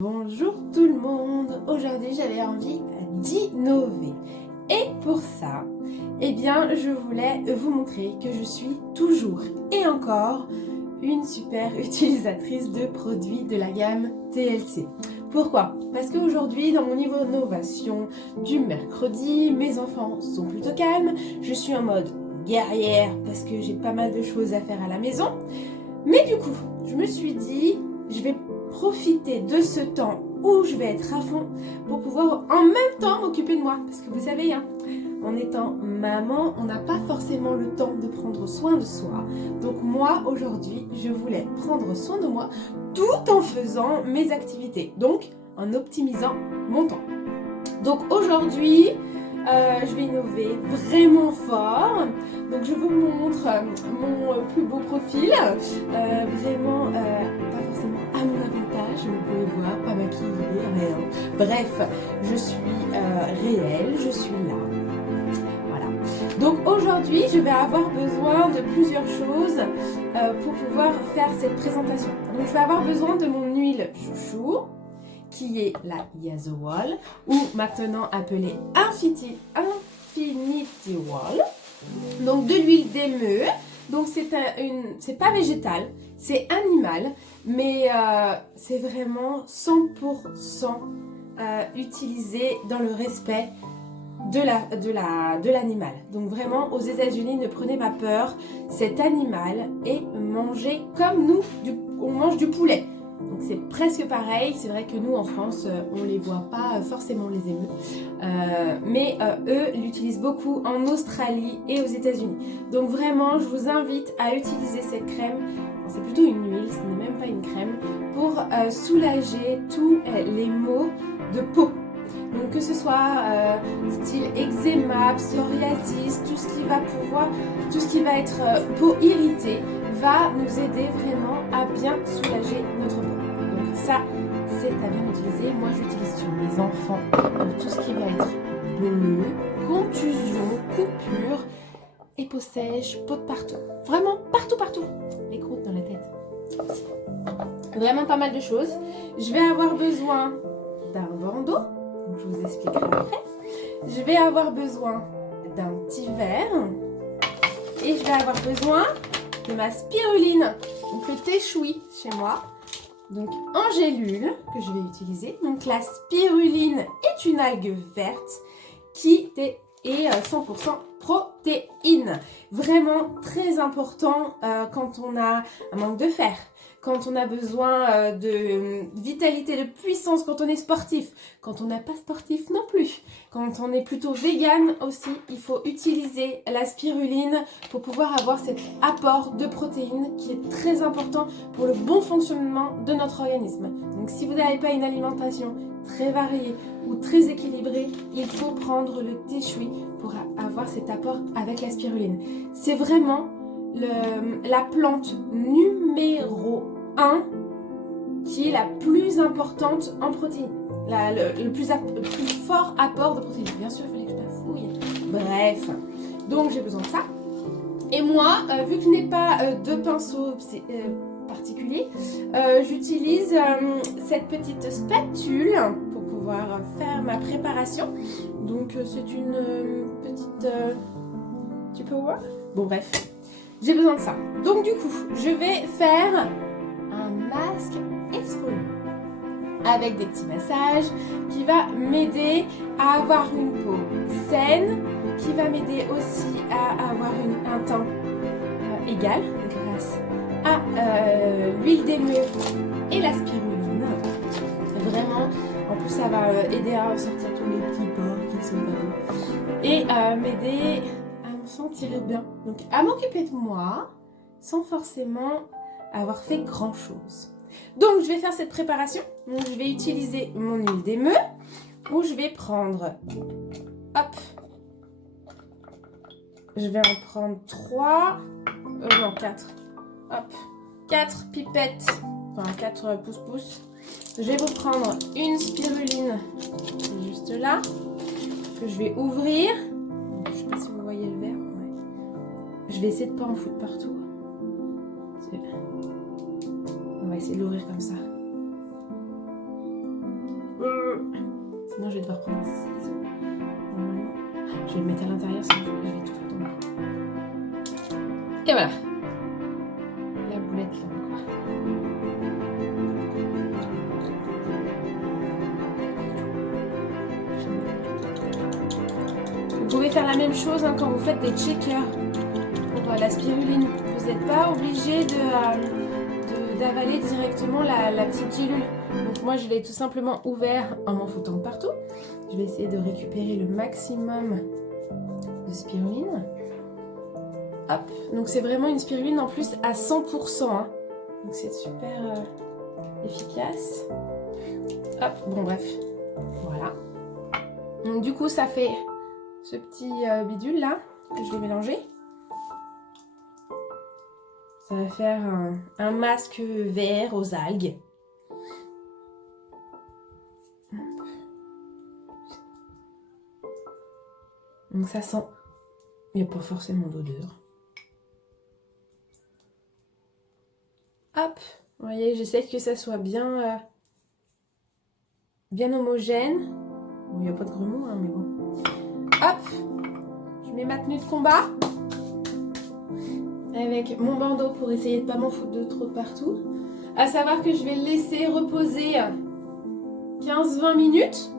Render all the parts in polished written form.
Bonjour tout le monde, aujourd'hui j'avais envie d'innover et pour ça, eh bien je voulais vous montrer que je suis toujours et encore une super utilisatrice de produits de la gamme TLC. Pourquoi? Parce qu'aujourd'hui dans mon niveau d'innovation du mercredi, mes enfants sont plutôt calmes, je suis en mode guerrière parce que j'ai pas mal de choses à faire à la maison, mais du coup je me suis dit je vais profiter de ce temps où je vais être à fond pour pouvoir en même temps m'occuper de moi. Parce que vous savez, en étant maman, on n'a pas forcément le temps de prendre soin de soi. Donc moi, aujourd'hui, je voulais prendre soin de moi tout en faisant mes activités. Donc, en optimisant mon temps. Donc aujourd'hui, je vais innover vraiment fort. Donc je vous montre mon plus beau profil. Vraiment, pas forcément à mon avantage, vous pouvez voir, pas maquillée, rien. Bref, je suis réelle, je suis là. Voilà. Donc aujourd'hui, je vais avoir besoin de plusieurs choses pour pouvoir faire cette présentation. Donc je vais avoir besoin de mon huile chouchou, qui est la Yazowal, ou maintenant appelée Infinity Oil. Donc de l'huile d'émeu. Donc c'est pas végétal, c'est animal, mais c'est vraiment 100% utilisé dans le respect de l'animal. Donc vraiment, aux États-Unis, ne prenez pas peur, cet animal est mangé comme nous, on mange du poulet. Donc c'est presque pareil, c'est vrai que nous en France, on les voit pas forcément les émeus, mais eux l'utilisent beaucoup en Australie et aux États-Unis. Donc vraiment, je vous invite à utiliser cette crème, c'est plutôt une huile, ce n'est même pas une crème, pour soulager tous les maux de peau. Donc que ce soit style eczéma, psoriasis, tout ce qui va être peau irritée, va nous aider vraiment à bien soulager notre peau. Donc ça, c'est à bien utiliser. Moi, j'utilise sur mes enfants pour tout ce qui va être bleu, contusion, coupure, et peau sèche, peau de partout. Vraiment partout. Les croûtes dans la tête. Vraiment pas mal de choses. Je vais avoir besoin d'un bandeau. Donc, je vous expliquerai après. Je vais avoir besoin d'un petit verre. Et je vais avoir besoin de ma spiruline. Donc le thé choui chez moi. Donc en gélule que je vais utiliser. Donc la spiruline est une algue verte qui est 100% protéines. Vraiment très important quand on a un manque de fer. Quand on a besoin de vitalité, de puissance, quand on est sportif, quand on n'est pas sportif non plus, quand on est plutôt vegan aussi, il faut utiliser la spiruline pour pouvoir avoir cet apport de protéines qui est très important pour le bon fonctionnement de notre organisme. Donc si vous n'avez pas une alimentation très variée ou très équilibrée, il faut prendre le thé choui pour avoir cet apport avec la spiruline. C'est vraiment la plante numéro 1 qui est la plus importante en protéines. Le plus fort apport de protéines. Bien sûr, il fallait que je la fouille. Bref, donc j'ai besoin de ça. Et moi, vu que je n'ai pas de pinceau particulier, j'utilise cette petite spatule pour pouvoir faire ma préparation. Donc c'est une petite... tu peux voir? Bon bref, j'ai besoin de ça. Donc du coup, je vais faire un masque exfoliant avec des petits massages qui va m'aider à avoir une peau saine, qui va m'aider aussi à avoir un teint égal grâce à l'huile d'émeu et la spiruline. Vraiment, en plus ça va aider à sortir tous les petits pores qui sont là et m'aider à me sentir bien, donc à m'occuper de moi sans forcément avoir fait grand chose. Donc je vais faire cette préparation. Donc je vais utiliser mon huile d'émeu où je vais prendre, hop, je vais en prendre 3, non 4, hop, 4 pipettes, enfin 4 pouces. Je vais vous prendre une spiruline juste là que je vais ouvrir. Je ne sais pas si vous voyez le verre. Ouais. Je vais essayer de ne pas en foutre partout. On va essayer de l'ouvrir comme ça. Sinon, je vais devoir prendre un ciseau. Normalement, je vais le mettre à l'intérieur, sinon je vais tout tomber. Et voilà. La boulette là, quoi. Vous pouvez faire la même chose hein, quand vous faites des checkers pour la spiruline. Vous n'êtes pas obligé d'avaler directement la petite gélule. Donc moi, je l'ai tout simplement ouvert en m'en foutant partout. Je vais essayer de récupérer le maximum de spiruline. Hop, donc c'est vraiment une spiruline en plus à 100%. Hein. Donc c'est super efficace. Hop, bon bref, voilà. Donc du coup, ça fait ce petit bidule là que je vais mélanger. Ça va faire un masque vert aux algues. Donc ça sent, il n'y a pas forcément d'odeur. Hop, vous voyez, j'essaie que ça soit bien, bien homogène. Bon, il n'y a pas de grelots, hein, mais bon. Hop, je mets ma tenue de combat. Avec mon bandeau pour essayer de ne pas m'en foutre de trop de partout. À savoir que je vais le laisser reposer 15-20 minutes.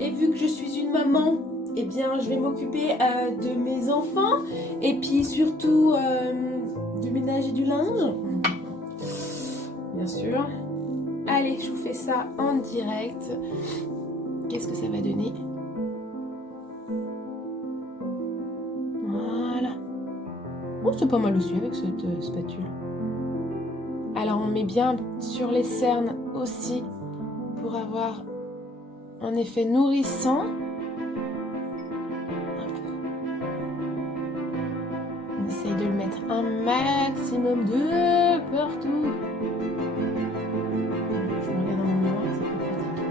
Et vu que je suis une maman, eh bien je vais m'occuper de mes enfants. Et puis surtout du ménage et du linge. Bien sûr. Allez, je vous fais ça en direct. Qu'est-ce que ça va donner ? Oh, c'est pas mal aussi avec cette spatule. Alors on met bien sur les cernes aussi pour avoir un effet nourrissant. On essaye de le mettre un maximum de partout. Je me regarde dans mon miroir, c'est plus pratique.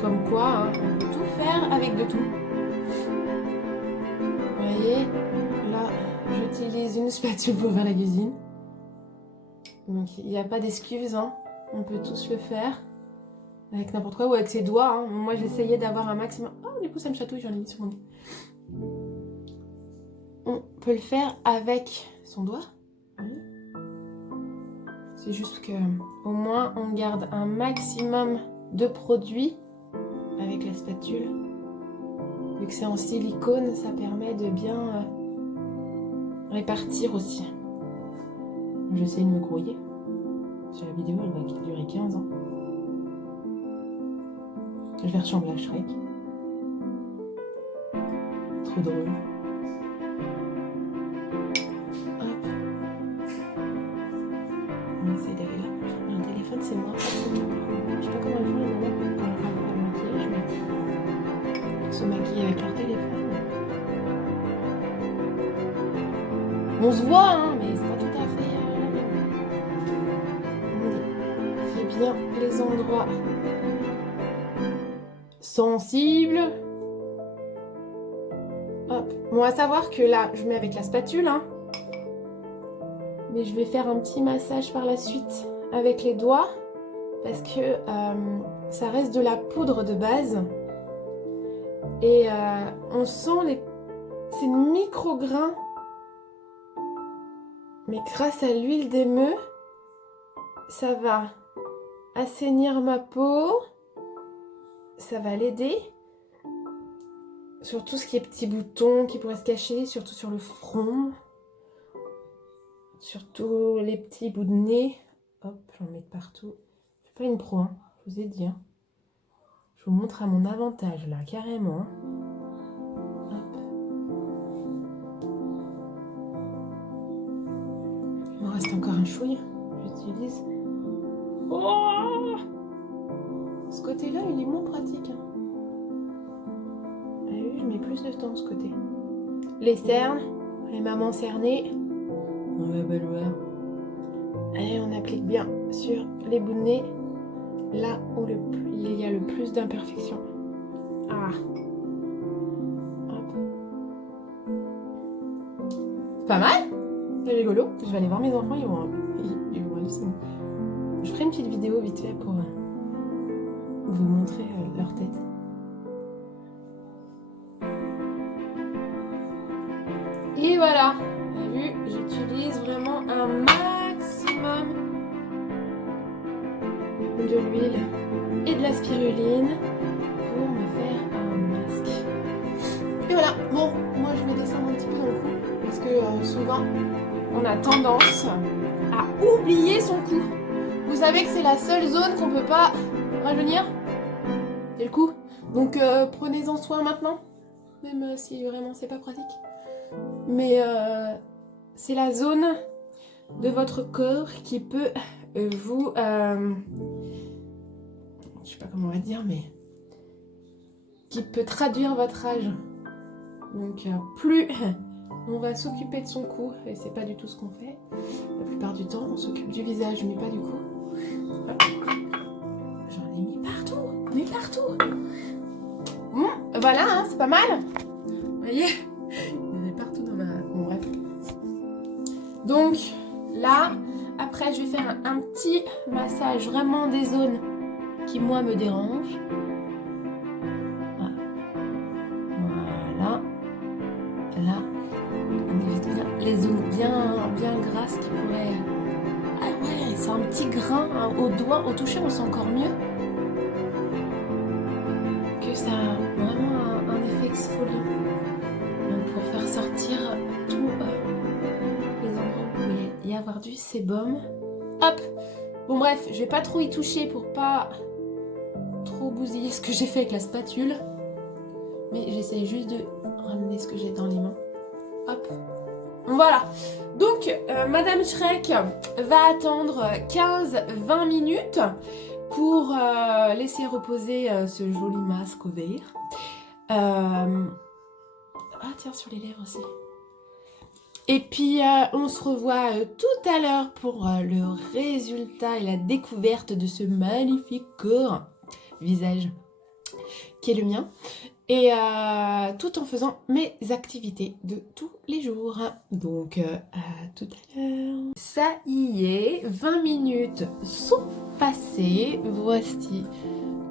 Comme quoi, hein, on peut tout faire avec de tout. Vous voyez, là, j'utilise une spatule pour faire la cuisine. Donc, il n'y a pas d'excuse, hein. On peut tous le faire. Avec n'importe quoi, ou avec ses doigts. Hein. Moi, j'essayais d'avoir un maximum... Oh, du coup, ça me chatouille, j'en ai mis sur mon nez. On peut le faire avec son doigt. Oui. C'est juste que, au moins, on garde un maximum de produits avec la spatule. Vu que c'est en silicone, ça permet de bien répartir aussi. J'essaie de me grouiller. Sur la vidéo, elle va durer 15 ans. Je vais ressembler à Shrek. Trop drôle. Hop. On essaie d'aller là. Le téléphone, c'est moi. Je sais pas comment le font les nanas quand elles vont faire le maquillage. Se maquiller avec leur téléphone. On se voit, hein, mais c'est pas tout à fait la même. On fait bien les endroits sensibles. Hop. Bon, à savoir que là, je mets avec la spatule, hein. Mais je vais faire un petit massage par la suite avec les doigts parce que ça reste de la poudre de base et on sent ces micro-grains, mais grâce à l'huile d'émeu, ça va assainir ma peau, ça va l'aider sur tout ce qui est petits boutons qui pourraient se cacher, surtout sur le front. Surtout les petits bouts de nez. Hop, j'en mets partout. Je suis pas une pro, hein, je vous ai dit. Hein. Je vous montre à mon avantage, là, carrément. Hop. Il me reste encore un chouille. J'utilise. Oh, ce côté-là, il est moins pratique. Hein. Vous avez vu, je mets plus de temps de ce côté. Les cernes, les mamans cernées. On va pas le voir. Allez, on applique bien sur les bouts de nez, là où il y a le plus d'imperfections. Ah. Hop. Pas mal. C'est rigolo. Je vais aller voir mes enfants, ils vont halluciner. Je ferai une petite vidéo vite fait pour vous montrer leur tête. Et voilà, vous avez vu, j'utilise vraiment un maximum de l'huile et de la spiruline pour me faire un masque. Et voilà, bon, moi je vais descendre un petit peu dans le cou parce que souvent on a tendance à oublier son cou. Vous savez que c'est la seule zone qu'on peut pas rajeunir, c'est le cou. Donc prenez-en soin maintenant, même si vraiment c'est pas pratique. Mais c'est la zone de votre corps qui peut vous... je sais pas comment on va dire, mais... qui peut traduire votre âge. Donc plus on va s'occuper de son cou, et c'est pas du tout ce qu'on fait. La plupart du temps, on s'occupe du visage, mais pas du cou. J'en ai mis partout, mais partout. Bon, voilà, hein, c'est pas mal. Vous voyez ? Il est partout dans ma... Bon, bref. Donc, là, après, je vais faire un petit massage vraiment des zones qui, moi, me dérangent. Voilà. Là. Les zones bien grasses qui pourraient... Ah ouais, c'est un petit grain hein, au doigt, au toucher, on sent encore mieux. Que ça a vraiment un effet exfoliant. Donc pour faire sortir tous les endroits où il y a avoir du sébum. Hop. Bon bref, je vais pas trop y toucher pour pas trop bousiller ce que j'ai fait avec la spatule. Mais j'essaye juste de ramener ce que j'ai dans les mains. Hop. Voilà. Donc Madame Shrek va attendre 15-20 minutes pour laisser reposer ce joli masque au vert. Ah tiens, sur les lèvres aussi. Et puis on se revoit tout à l'heure pour le résultat et la découverte de ce magnifique corps, visage, qui est le mien. Et tout en faisant mes activités de tous les jours. Donc à tout à l'heure. Ça y est, 20 minutes sont passées. Voici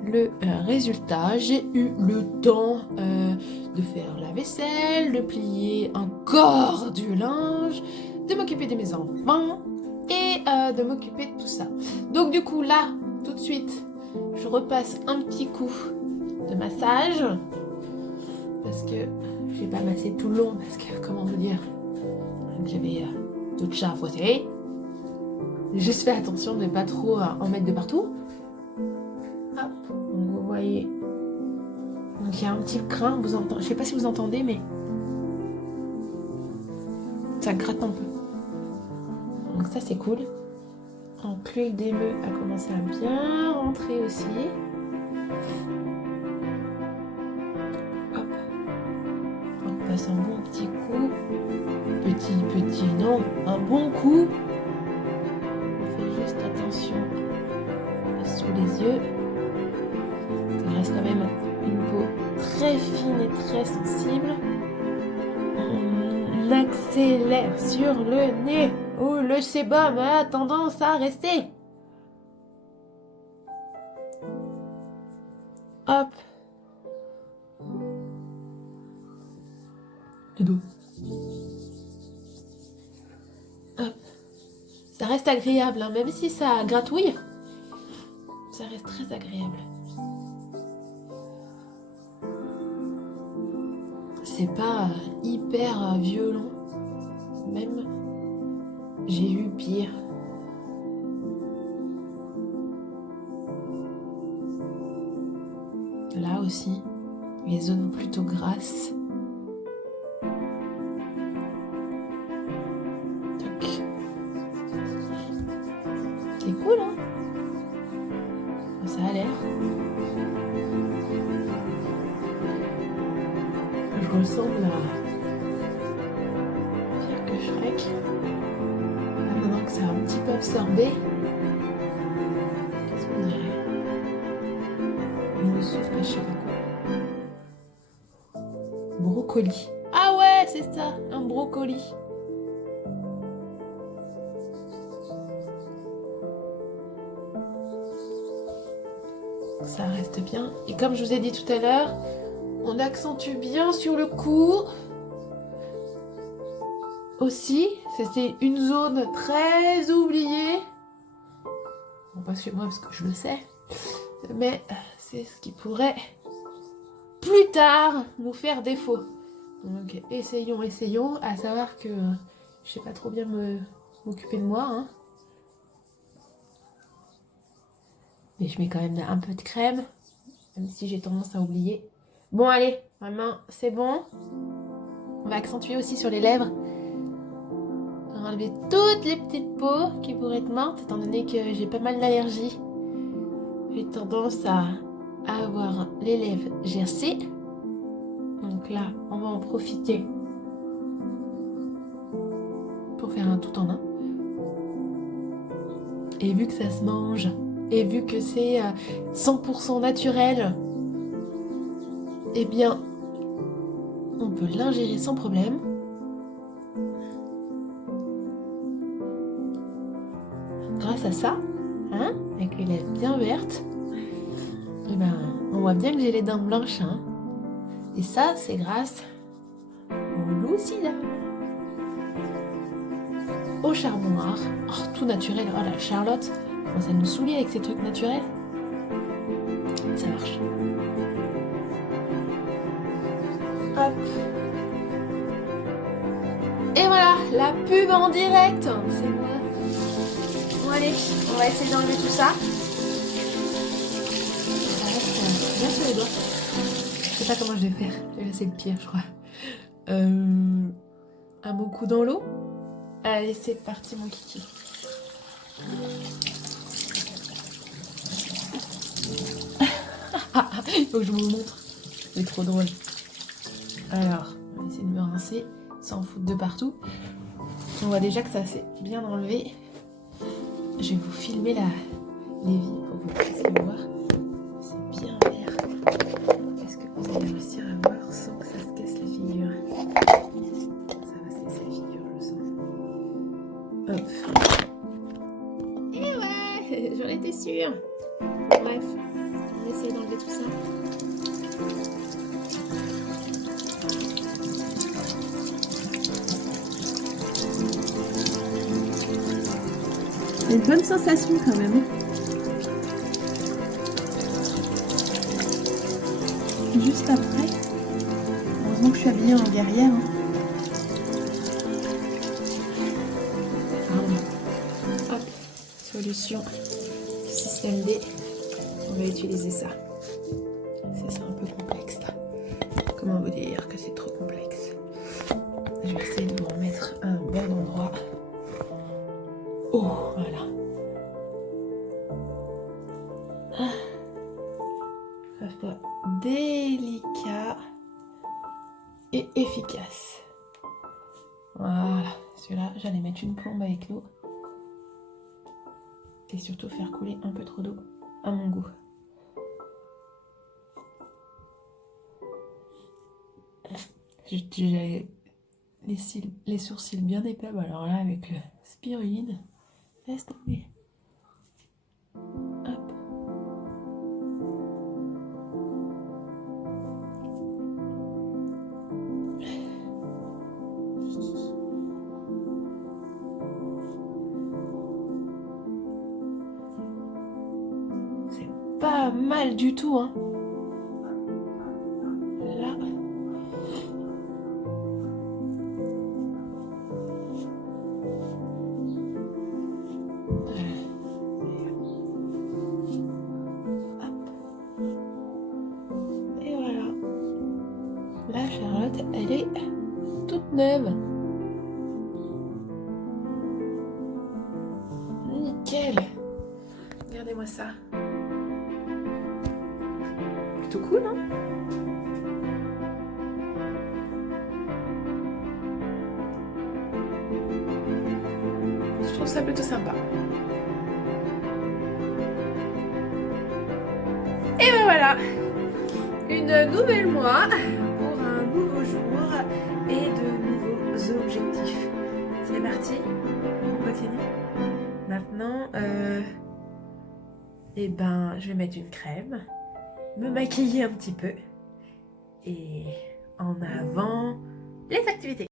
le résultat. J'ai eu le temps de faire la vaisselle, de plier encore du linge, de m'occuper de mes enfants et de m'occuper de tout ça. Donc du coup là, tout de suite, je repasse un petit coup de massage parce que je vais pas masser tout le long parce que comment vous dire, j'avais d'autres chats à fouetter. J'ai juste fait attention de ne pas trop en mettre de partout. Hop, donc vous voyez. Donc il y a un petit crin, vous entendez, je sais pas si vous entendez, mais ça gratte un peu. Donc ça c'est cool. Donc l'huile d'émeu a commencé à bien rentrer aussi. Hop. On passe un bon petit coup. Petit, non, un bon coup. On fait juste attention sous les yeux. Il reste quand même une peau très fine et très sensible. On accélère sur le nez où le sébum a tendance à rester. Hop. Le dos. Hop. Ça reste agréable, hein, même si ça gratouille. Ça reste très agréable. C'est pas hyper violent. Même, j'ai eu pire. Là aussi, les zones plutôt grasses. Toc. C'est cool, hein? Ça a l'air. Je ressemble à pire que Shrek. Là, maintenant que ça a un petit peu absorbé, qu'est-ce qu'on dirait? Une soupe, je sais pas quoi. Brocoli. Ah ouais, c'est ça, un brocoli. Ça reste bien. Et comme je vous ai dit tout à l'heure, on accentue bien sur le cou. Aussi, c'était une zone très oubliée. Bon, pas chez moi parce que je le sais. Mais c'est ce qui pourrait plus tard nous faire défaut. Donc essayons. À savoir que je sais pas trop bien m'occuper de moi. Hein. Mais je mets quand même un peu de crème. Même si j'ai tendance à oublier. Bon allez, vraiment c'est bon. On va accentuer aussi sur les lèvres. On va enlever toutes les petites peaux qui pourraient être mortes, étant donné que j'ai pas mal d'allergies. J'ai tendance à avoir les lèvres gercées. Donc là, on va en profiter pour faire un tout en un. Et vu que ça se mange, et vu que c'est 100% naturel, eh bien, on peut l'ingérer sans problème. Grâce à ça, hein, avec les lèvres bien vertes, eh ben, on voit bien que j'ai les dents blanches. Hein. Et ça, c'est grâce au Lucida, au charbon noir, oh, tout naturel. Oh la Charlotte, comment ça nous saoule avec ces trucs naturels. Ça marche. Hop. Et voilà, la pub en direct. C'est bon. Bon allez, on va essayer d'enlever tout ça. Ça reste bien sur les doigts. Je sais pas comment je vais faire. Là, c'est le pire, je crois. Un bon coup dans l'eau. Allez, c'est parti, mon kiki. Il faut que je vous montre. C'est trop drôle. Alors, on va essayer de me rincer sans foutre de partout. On voit déjà que ça s'est bien enlevé. Je vais vous filmer l'évier pour que vous puissiez voir. C'est bien vert. Est-ce que vous allez réussir à voir sans que ça se casse la figure? Ça va se casser la figure, je le sens. Hop. Et ouais, j'en étais sûre. Bref, on essaie d'enlever tout ça. C'est une bonne sensation quand même. Juste après, heureusement que je suis habillée en guerrière. Hop, solution système D. On va utiliser ça. C'est un peu complexe là. Comment vous dire que c'est trop complexe? Je vais essayer de vous remettre un bon endroit. Oh, voilà. Ça soit délicat et efficace. Voilà. Celui-là, j'allais mettre une plombe avec l'eau. Et surtout faire couler un peu trop d'eau à mon goût. J'ai les sourcils bien épais. Alors là, avec le spiruline, laisse tomber. Hop. C'est pas mal du tout, hein. Là. La Charlotte, elle est toute neuve. Nickel. Regardez-moi ça. Plutôt cool, hein? Je trouve ça plutôt sympa. Et ben voilà, une nouvelle moi. Et de nouveaux objectifs. C'est parti, on continue. Maintenant, je vais mettre une crème. me maquiller un petit peu. Et en avant les activités.